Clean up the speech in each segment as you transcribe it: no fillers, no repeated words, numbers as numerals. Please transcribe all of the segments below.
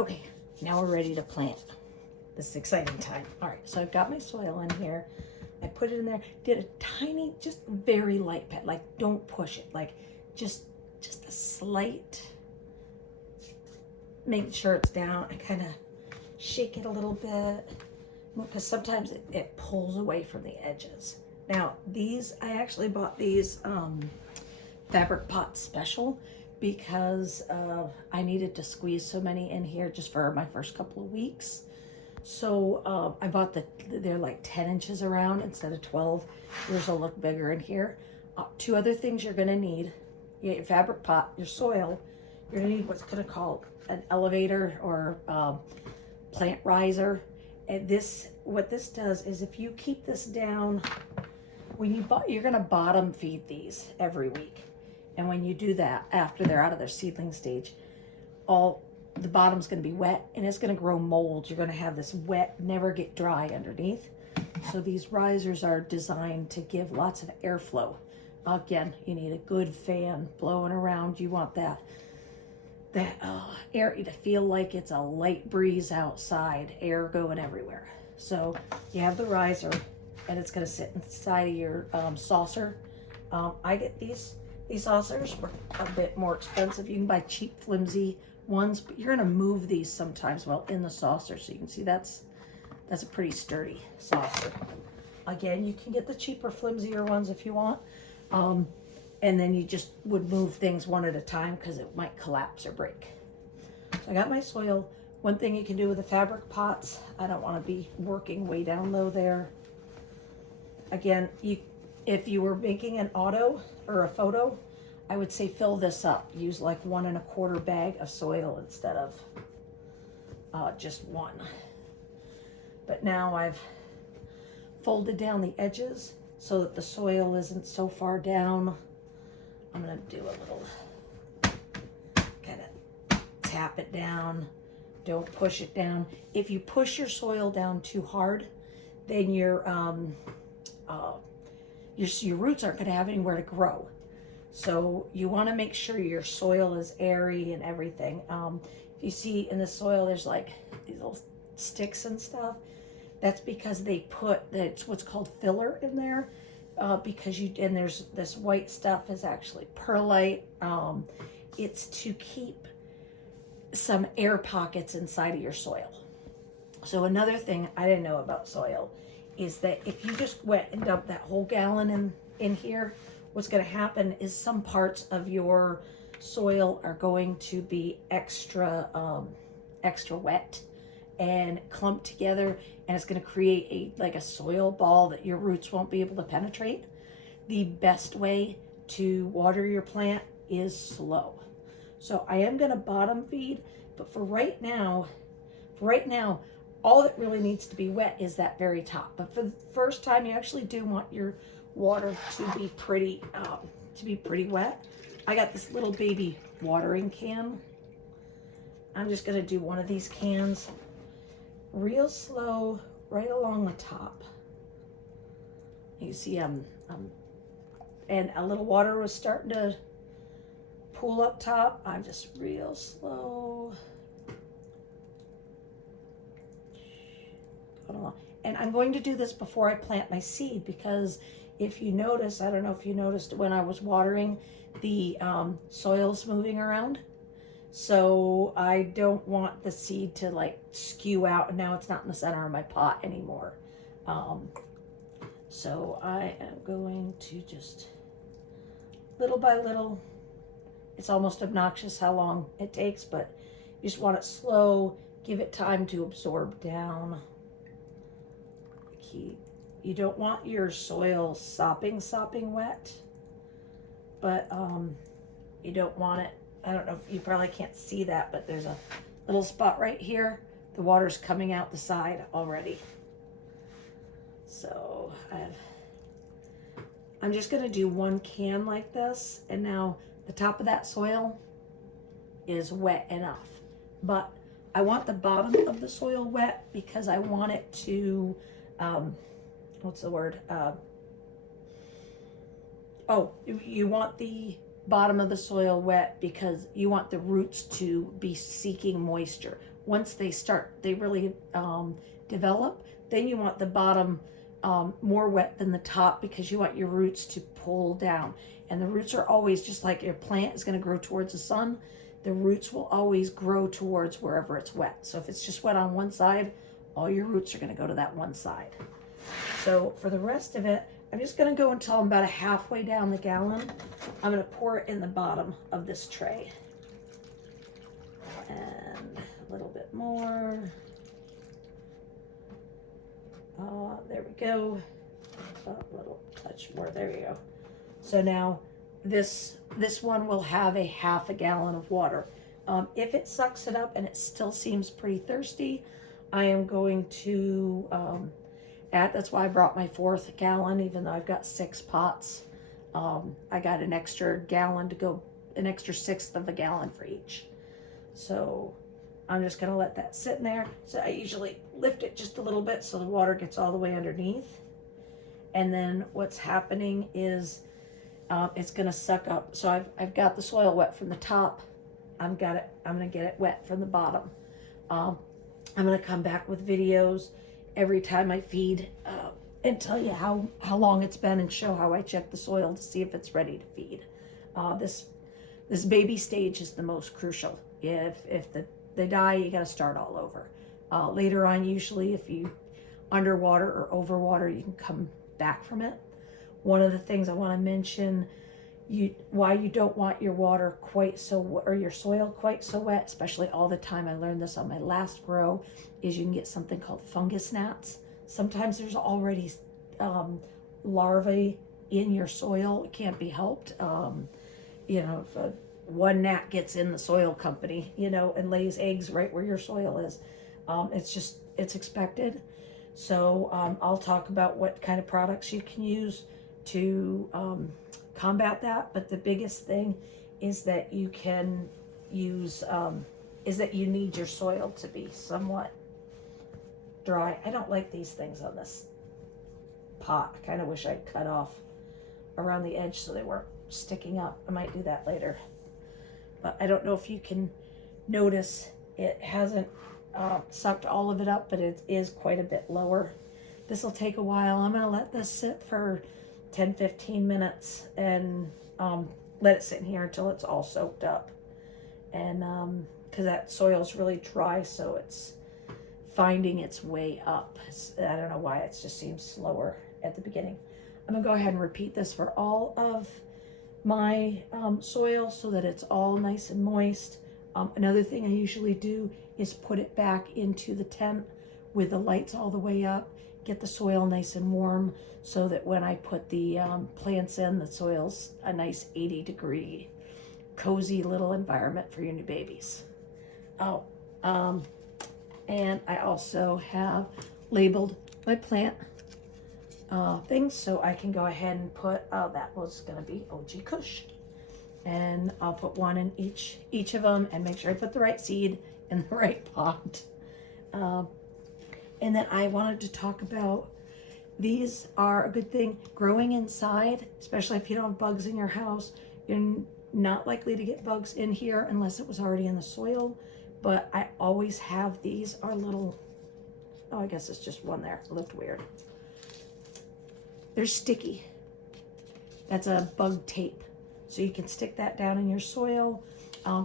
Okay, now we're ready to plant. This is exciting time. All right, so I've got my soil in here. I put it in there, did a tiny, just very light pat, like don't push it, like just a slight, make sure it's down. I kind of shake it a little bit because sometimes it pulls away from the edges. Now these, I actually bought these fabric pot special because I needed to squeeze so many in here just for my first couple of weeks. So I bought they're like 10 inches around instead of 12. Yours will look bigger in here. Two other things you're gonna need. You get your fabric pot, your soil. You're gonna need what's gonna call an elevator or plant riser. And what this does is if you keep this down, when you're gonna bottom feed these every week. And when you do that, after they're out of their seedling stage, the bottom's going to be wet and it's going to grow mold. You're going to have this wet, never get dry underneath. So these risers are designed to give lots of airflow. Again, you need a good fan blowing around. You want that air to feel like it's a light breeze outside, air going everywhere. So you have the riser and it's going to sit inside of your saucer. I get these saucers were a bit more expensive. You can buy cheap, flimsy ones, but you're gonna move these sometimes while in the saucer. So you can see that's a pretty sturdy saucer. Again, you can get the cheaper, flimsier ones if you want. And then you just would move things one at a time because it might collapse or break. So I got my soil. One thing you can do with the fabric pots, I don't want to be working way down low there. Again, if you were making an auto or a photo, I would say fill this up. Use like 1 1/4 bag of soil instead of just one. But now I've folded down the edges so that the soil isn't so far down. I'm gonna do a little kind of tap it down. Don't push it down. If you push your soil down too hard, then your roots aren't gonna have anywhere to grow. So you want to make sure your soil is airy and everything. If you see in the soil, there's like these little sticks and stuff. That's because it's what's called filler in there. And there's this white stuff is actually perlite. It's to keep some air pockets inside of your soil. So another thing I didn't know about soil is that if you just went and dumped that whole gallon in here, what's going to happen is some parts of your soil are going to be extra wet and clumped together, and it's going to create like a soil ball that your roots won't be able to penetrate. The best way to water your plant is slow. So I am going to bottom feed, but for right now, all that really needs to be wet is that very top. But for the first time, you actually do want your water to be pretty wet. I got this little baby watering can. I'm just gonna do one of these cans real slow right along the top. You see and a little water was starting to pool up top. I'm just real slow going along. And I'm going to do this before I plant my seed because if you notice, I don't know if you noticed when I was watering, the soil's moving around. So I don't want the seed to like skew out and now it's not in the center of my pot anymore. So I am going to just little by little, it's almost obnoxious how long it takes, but you just want it slow, give it time to absorb down. You don't want your soil sopping wet, but you don't want it, I don't know if you probably can't see that, but there's a little spot right here. The water's coming out the side already. So I'm just gonna do one can like this, and now the top of that soil is wet enough. But I want the bottom of the soil wet because I want it to, what's the word? You want the bottom of the soil wet because you want the roots to be seeking moisture. once they really develop, then you want the bottom more wet than the top, because you want your roots to pull down. And the roots are always, just like your plant is going to grow towards the sun, the roots will always grow towards wherever it's wet. So if it's just wet on one side, all your roots are going to go to that one side. So for the rest of it, I'm just going to go until I'm about halfway down the gallon. I'm going to pour it in the bottom of this tray. And a little bit more. There we go. A little touch more. There you go. So now this one will have a half a gallon of water. If it sucks it up and it still seems pretty thirsty, I am going to add. That's why I brought my 4th gallon, even though I've got 6 pots. I got an extra gallon to go, an extra 1/6 of a gallon for each. So I'm just going to let that sit in there. So I usually lift it just a little bit so the water gets all the way underneath. And then what's happening is it's going to suck up. So I've got the soil wet from the top. I'm going to get it wet from the bottom. I'm going to come back with videos every time I feed and tell you how long it's been, and show how I check the soil to see if it's ready to feed. This baby stage is the most crucial. If they die, you got to start all over. Later on, usually if you underwater or overwater, you can come back from it. One of the things I want to mention, why you don't want your water or your soil quite so wet, especially all the time. I learned this on my last grow, is you can get something called fungus gnats. Sometimes there's already larvae in your soil. It can't be helped. If one gnat gets in the soil company, and lays eggs right where your soil is, it's expected. So I'll talk about what kind of products you can use to combat that. But the biggest thing is that you can use, is that you need your soil to be somewhat dry. I don't like these things on this pot. I kind of wish I'd cut off around the edge so they weren't sticking up. I might do that later. But I don't know if you can notice, it hasn't sucked all of it up, but it is quite a bit lower. This will take a while. I'm going to let this sit for 10-15 minutes and let it sit in here until it's all soaked up. And because that soil's really dry, so it's finding its way up. I don't know why, it just seems slower at the beginning. I'm going to go ahead and repeat this for all of my soil so that it's all nice and moist. Another thing I usually do is put it back into the tent with the lights all the way up, get the soil nice and warm, so that when I put the plants in, the soil's a nice 80-degree, cozy little environment for your new babies. And I also have labeled my plant things, so I can go ahead and put, that was going to be OG Kush. And I'll put one in each of them, and make sure I put the right seed in the right pot. And then I wanted to talk about, these are a good thing growing inside, especially if you don't have bugs in your house. You're not likely to get bugs in here unless it was already in the soil. But I always have, these are little, I guess it's just one there. It looked weird. They're sticky. That's a bug tape. So you can stick that down in your soil,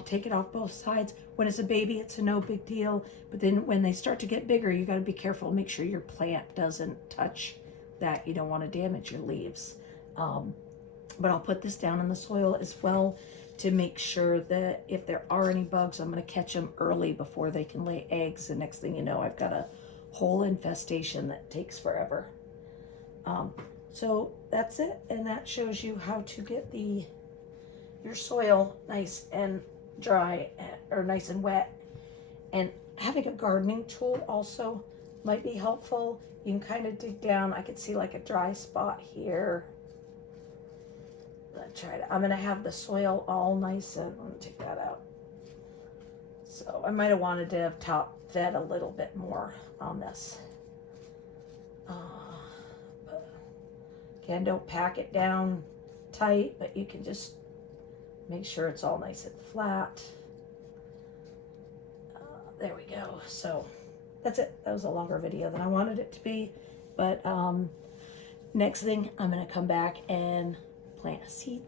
take it off both sides. When it's a baby, it's a no big deal. But then when they start to get bigger, you got to be careful. Make sure your plant doesn't touch that. You don't want to damage your leaves. But I'll put this down in the soil as well to make sure that if there are any bugs, I'm going to catch them early before they can lay eggs. The next thing you know, I've got a whole infestation that takes forever. So that's it. And that shows you how to get your soil nice and dry, or nice and wet. And having a gardening tool also might be helpful. You can kind of dig down. I could see like a dry spot here. I'm going to have the soil all nice and, let me take that out. So I might have wanted to have top fed a little bit more on this. Again, don't pack it down tight, but you can just make sure it's all nice and flat. there we go. So that's it. That was a longer video than I wanted it to be. But next thing, I'm going to come back and plant a seed.